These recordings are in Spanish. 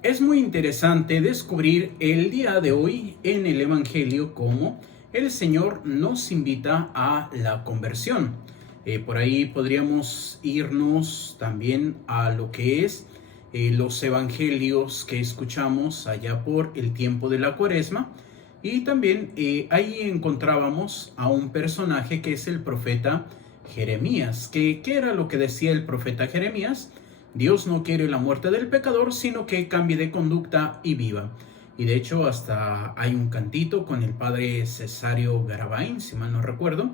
Es muy interesante descubrir el día de hoy en el Evangelio cómo el Señor nos invita a la conversión. Por ahí podríamos irnos también a lo que es los evangelios que escuchamos allá por el tiempo de la Cuaresma. Y también ahí encontrábamos a un personaje que es el profeta Jeremías. ¿Qué era lo que decía el profeta Jeremías? Dios no quiere la muerte del pecador, sino que cambie de conducta y viva. Y de hecho hasta hay un cantito con el padre Cesario Garabay, si mal no recuerdo,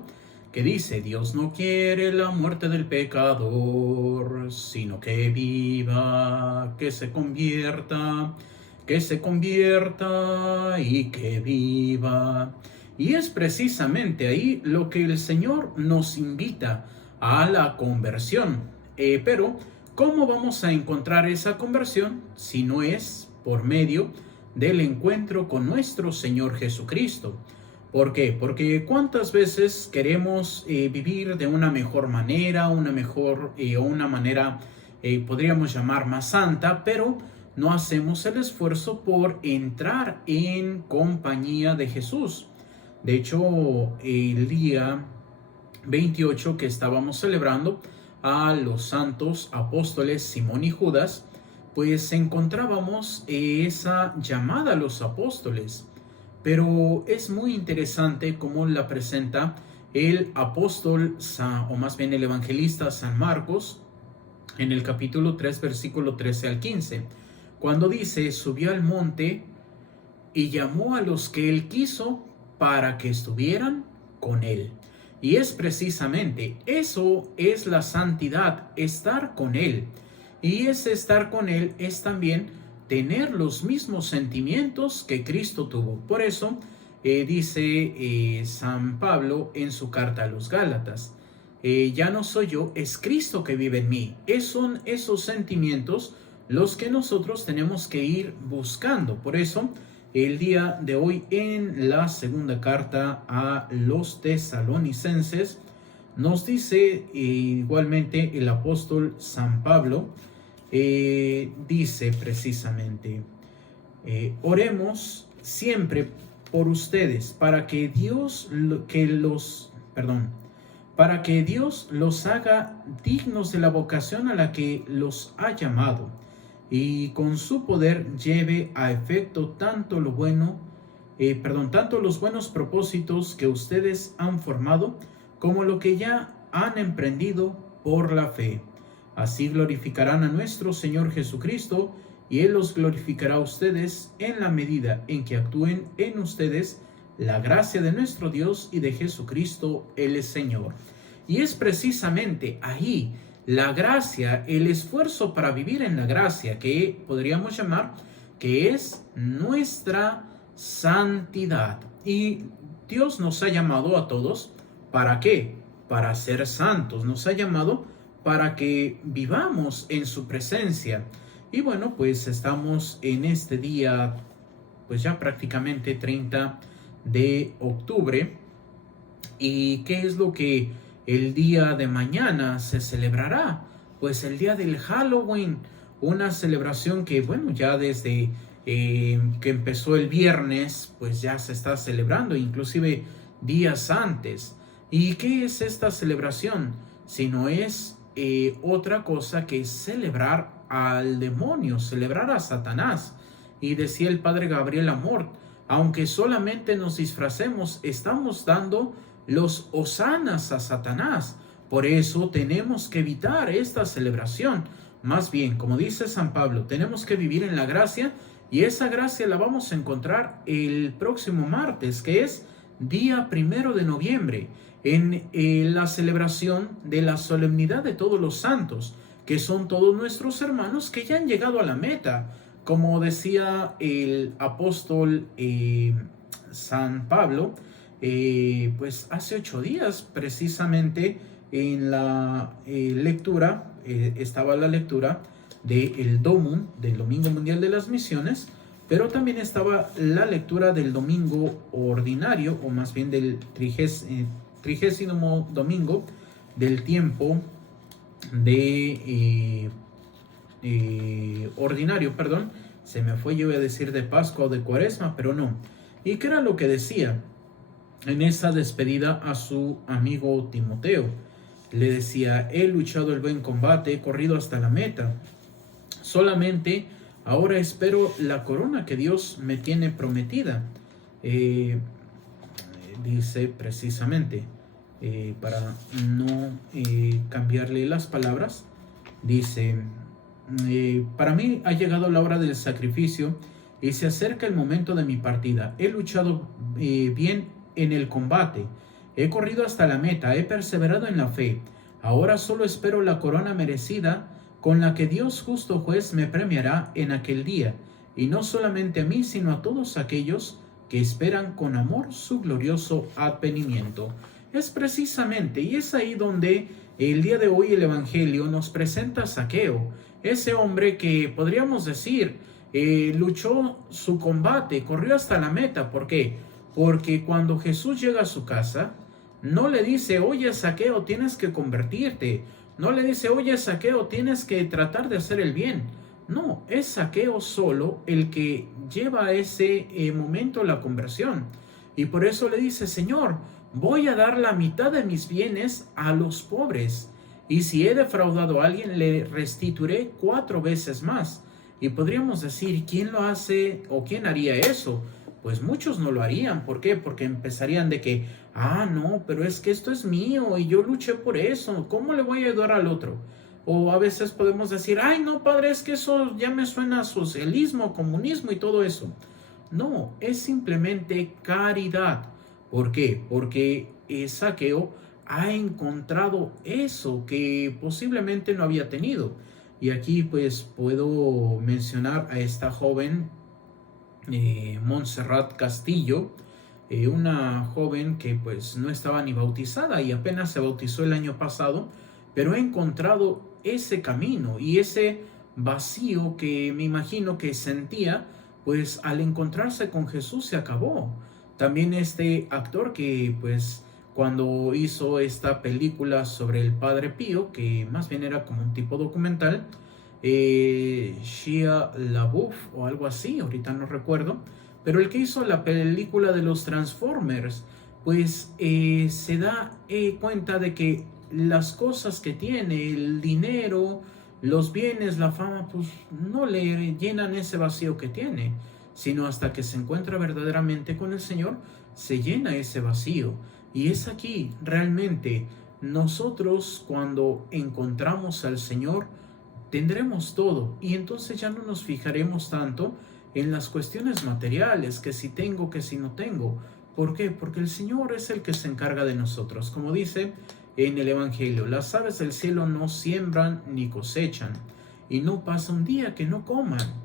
que dice: Dios no quiere la muerte del pecador, sino que viva, que se convierta y que viva. Y es precisamente ahí lo que el Señor nos invita, a la conversión. Pero ¿cómo vamos a encontrar esa conversión si no es por medio del encuentro con nuestro Señor Jesucristo? ¿Por qué? Porque cuántas veces queremos vivir de una mejor manera, o una manera podríamos llamar más santa, pero no hacemos el esfuerzo por entrar en compañía de Jesús. De hecho, el día 28 que estábamos celebrando a los santos apóstoles Simón y Judas, pues encontrábamos esa llamada a los apóstoles. Pero es muy interesante cómo la presenta el apóstol, o más bien el evangelista San Marcos, en el capítulo 3, versículo 13 al 15, cuando dice: subió al monte y llamó a los que él quiso para que estuvieran con él. Y es precisamente eso, es la santidad, estar con él. Y ese estar con él es también tener los mismos sentimientos que Cristo tuvo. Por eso dice San Pablo en su carta a los Gálatas: ya no soy yo, es Cristo que vive en mí. Son esos sentimientos los que nosotros tenemos que ir buscando. Por eso el día de hoy, en la segunda carta a los tesalonicenses, nos dice igualmente el apóstol San Pablo, dice precisamente: oremos siempre por ustedes para que para que Dios los haga dignos de la vocación a la que los ha llamado, y con su poder lleve a efecto tanto tanto los buenos propósitos que ustedes han formado, como lo que ya han emprendido por la fe. Así glorificarán a nuestro Señor Jesucristo, y Él los glorificará a ustedes en la medida en que actúen en ustedes la gracia de nuestro Dios y de Jesucristo el Señor. Y es precisamente ahí la gracia, el esfuerzo para vivir en la gracia, que podríamos llamar que es nuestra santidad. Y Dios nos ha llamado a todos, ¿para qué? Para ser santos. Nos ha llamado para que vivamos en su presencia. Y bueno, pues estamos en este día, pues ya prácticamente 30 de octubre. ¿Y qué es lo que el día de mañana se celebrará? Pues el día del Halloween, una celebración que, bueno, ya desde que empezó el viernes, pues ya se está celebrando, inclusive días antes. ¿Y qué es esta celebración? Si no es otra cosa que celebrar al demonio, celebrar a Satanás. Y decía el padre Gabriel Amor: aunque solamente nos disfracemos, estamos dando los hosanas a Satanás. Por eso tenemos que evitar esta celebración. Más bien, como dice San Pablo, tenemos que vivir en la gracia, y esa gracia la vamos a encontrar el próximo martes, que es día 1 de noviembre, en la celebración de la solemnidad de todos los santos, que son todos nuestros hermanos que ya han llegado a la meta. Como decía el apóstol San Pablo, pues hace 8 días precisamente en la lectura, estaba la lectura del Domum, del Domingo Mundial de las Misiones, pero también estaba la lectura del Domingo Ordinario, o más bien del 30º Domingo del tiempo de ordinario, perdón, Se me fue, yo iba a decir de Pascua o de Cuaresma, pero no. ¿Y qué era lo que decía en esa despedida a su amigo Timoteo? Le decía: he luchado el buen combate, he corrido hasta la meta. Solamente ahora espero la corona que Dios me tiene prometida. Dice precisamente, para no cambiarle las palabras, dice: para mí ha llegado la hora del sacrificio y se acerca el momento de mi partida. He luchado bien en el combate, he corrido hasta la meta, he perseverado en la fe. Ahora solo espero la corona merecida con la que Dios justo juez me premiará en aquel día, y no solamente a mí, sino a todos aquellos que esperan con amor su glorioso advenimiento. Es precisamente, y es ahí donde el día de hoy el Evangelio nos presenta a Zaqueo, ese hombre que podríamos decir luchó su combate, corrió hasta la meta. ¿Por qué? Porque cuando Jesús llega a su casa, no le dice: oye, Zaqueo, tienes que convertirte. No le dice: oye, Zaqueo, tienes que tratar de hacer el bien. No, es Zaqueo solo el que lleva a ese momento la conversión. Y por eso le dice: Señor, voy a dar la mitad de mis bienes a los pobres. Y si he defraudado a alguien, le restituiré 4 veces más. Y podríamos decir: ¿quién lo hace o quién haría eso? Pues muchos no lo harían. ¿Por qué? Porque empezarían de que: no, pero es que esto es mío y yo luché por eso. ¿Cómo le voy a ayudar al otro? O a veces podemos decir: ay, no, padre, es que eso ya me suena a socialismo, comunismo y todo eso. No, es simplemente caridad. ¿Por qué? Porque Zaqueo ha encontrado eso que posiblemente no había tenido. Y aquí pues puedo mencionar a esta joven Montserrat Castillo, una joven que pues no estaba ni bautizada y apenas se bautizó el año pasado, pero ha encontrado ese camino y ese vacío que me imagino que sentía, pues al encontrarse con Jesús se acabó. También este actor que pues cuando hizo esta película sobre el Padre Pío, que más bien era como un tipo documental, Shia LaBeouf o algo así, ahorita no recuerdo, pero el que hizo la película de los Transformers, pues se da cuenta de que las cosas que tiene, el dinero, los bienes, la fama, pues no le llenan ese vacío que tiene, sino hasta que se encuentra verdaderamente con el Señor, se llena ese vacío. Y es aquí realmente nosotros cuando encontramos al Señor, tendremos todo y entonces ya no nos fijaremos tanto en las cuestiones materiales, que si tengo, que si no tengo. ¿Por qué? Porque el Señor es el que se encarga de nosotros. Como dice en el Evangelio: las aves del cielo no siembran ni cosechan, y no pasa un día que no coman.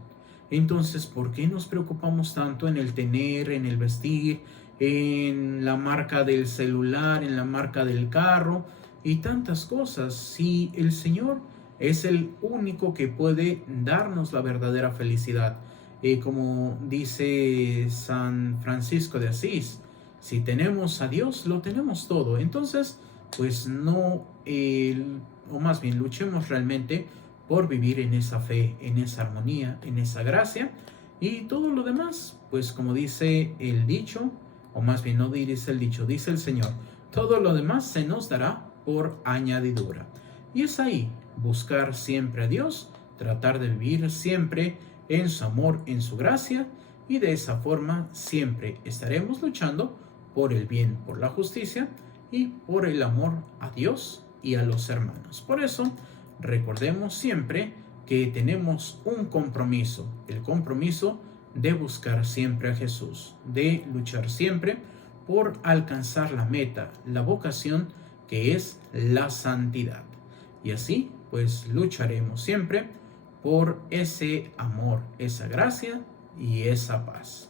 Entonces, ¿por qué nos preocupamos tanto en el tener, en el vestir, en la marca del celular, en la marca del carro y tantas cosas? Si el Señor es el único que puede darnos la verdadera felicidad. Como dice San Francisco de Asís, si tenemos a Dios, lo tenemos todo. Entonces, pues no, o más bien luchemos realmente por vivir en esa fe, en esa armonía, en esa gracia. Y todo lo demás, pues como dice el dicho, o más bien no dice el dicho, dice el Señor: todo lo demás se nos dará por añadidura. Y es ahí, buscar siempre a Dios, tratar de vivir siempre en su amor, en su gracia, y de esa forma siempre estaremos luchando por el bien, por la justicia y por el amor a Dios y a los hermanos. Por eso, recordemos siempre que tenemos un compromiso, el compromiso de buscar siempre a Jesús, de luchar siempre por alcanzar la meta, la vocación que es la santidad. Y así, pues lucharemos siempre por ese amor, esa gracia y esa paz.